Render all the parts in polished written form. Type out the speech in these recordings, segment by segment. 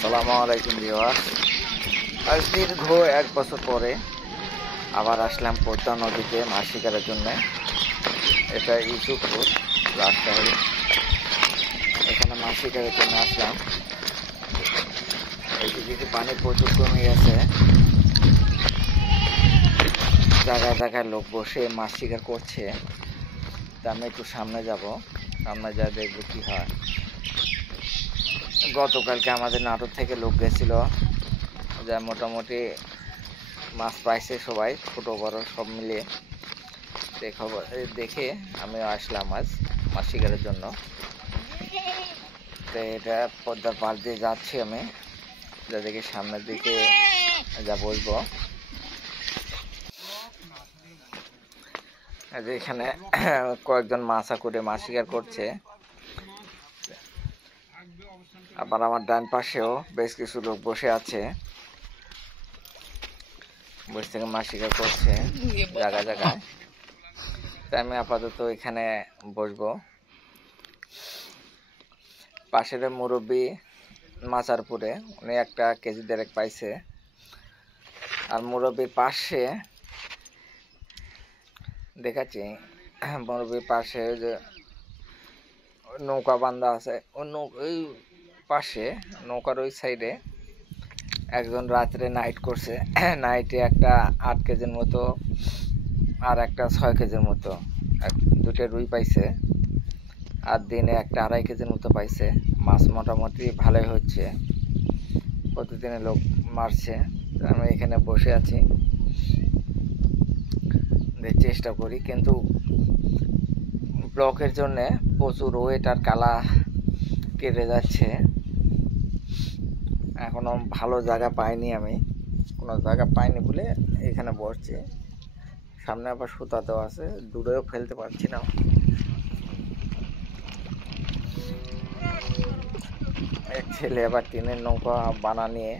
আসসালামু আলাইকুম ভিউয়ার্স। আজ দীর্ঘ 1 বছর পরে আবার আসলাম পদ্মা নদীতে মাছ শিকারের জন্য। এটা ইউসুফপুর, রাজশাহী। এখানে মাছ শিকারের জন্য আসলাম। এইদিকে পানি প্রচুর কমে গেছে, জায়গায় জায়গায় লোক বসে মাছ শিকার করছে। তা আমি একটু সামনে যাব, সামনে যা দেখবো কি হয়। গতকালকে আমাদের নাটোর থেকে লোক গেছিল, যা মোটামুটি মাছ পাইছে সবাই, ছোট বড় সব মিলিয়ে। দেখে আমি আসলাম আজ মাছ শিকারের জন্য। তো এটা পদ্মার পাড় দিয়ে যাচ্ছি আমি, যা দেখি সামনের দিকে যা বলবো। এখানে কয়েকজন মাছা করে মাছ শিকার করছে। আবার আমার ডান পাশেও বেশ কিছু লোক বসে আছে, বসে থেকে মাছ শিকার করছে জায়গায় জায়গায়। তাই আমি আপাতত এখানে বসবো। পাশের মুরব্বী মাচারপুরে, উনি 1 কেজি দেড়েক পাইছে। আর মুরব্বীর পাশে দেখাচ্ছি, মুরব্বীর পাশে যে নৌকা বান্ধা আছে, ওই পাশে নৌকার ওই সাইডে একজন রাত্রে নাইট করছে। নাইটে একটা 8 কেজির মতো আর একটা 6 কেজির মতো, দুটো রুই পাইছে। আর দিনে একটা 2.5 কেজির মতো পাইছে। মাছ মোটামুটি ভালোই হচ্ছে, প্রতিদিনে লোক মারছে। আমি এখানে বসে আছি, চেষ্টা করি, কিন্তু ব্লকের জন্যে প্রচুর ওয়েট আর কালা কেটে যাচ্ছে। এখনো ভালো জায়গা পাইনি, আমি কোনো জায়গা পাইনি বলে এখানে বসছি। সামনে আবার সুতা দেওয়া আছে, দূরেও ফেলতে পারছি না। এক ছেলে আবার টিনের নৌকা বানা নিয়ে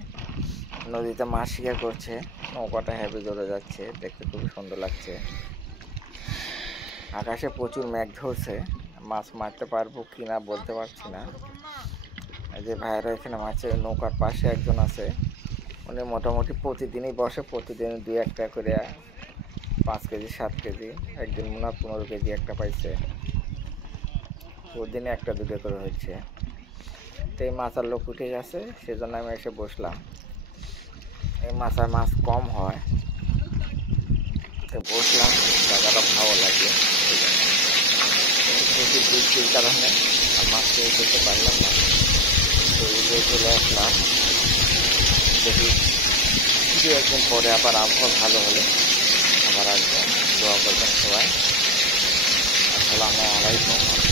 নদীতে মাছ শিকার করছে। নৌকাটা হেভি জোরে যাচ্ছে, দেখতে খুবই সুন্দর লাগছে। আকাশে প্রচুর মেঘ ধরছে, মাছ মারতে পারবো কিনা বলতে পারছি না। এই যে ভাইয়েরা এখানে মাছের নৌকার পাশে একজন আছে, উনি মোটামুটি প্রতিদিনই বসে, প্রতিদিন 2-1টা করে 5 কেজি 7 কেজি, একদিন মনে হয় 15 কেজি একটা পাইছে। প্রতিদিনে 1-2 করে হচ্ছে। তো এই মাছের লোক উঠে গেছে, সেজন্য আমি এসে বসলাম। এই মাছের মাছ কম হয়, তো বসলাম, জায়গাটা ভালো লাগে। প্রচুর বৃষ্টির কারণে আর মাছ পেয়ে যেতে পারলাম না, তো উঠে চলে আসলাম। দেখি 2 একদিন পরে আবার আবহাওয়া ভালো হলে আবার আসবো। দোয়া করবেন সবাই। আসসালামু আলাইকুম।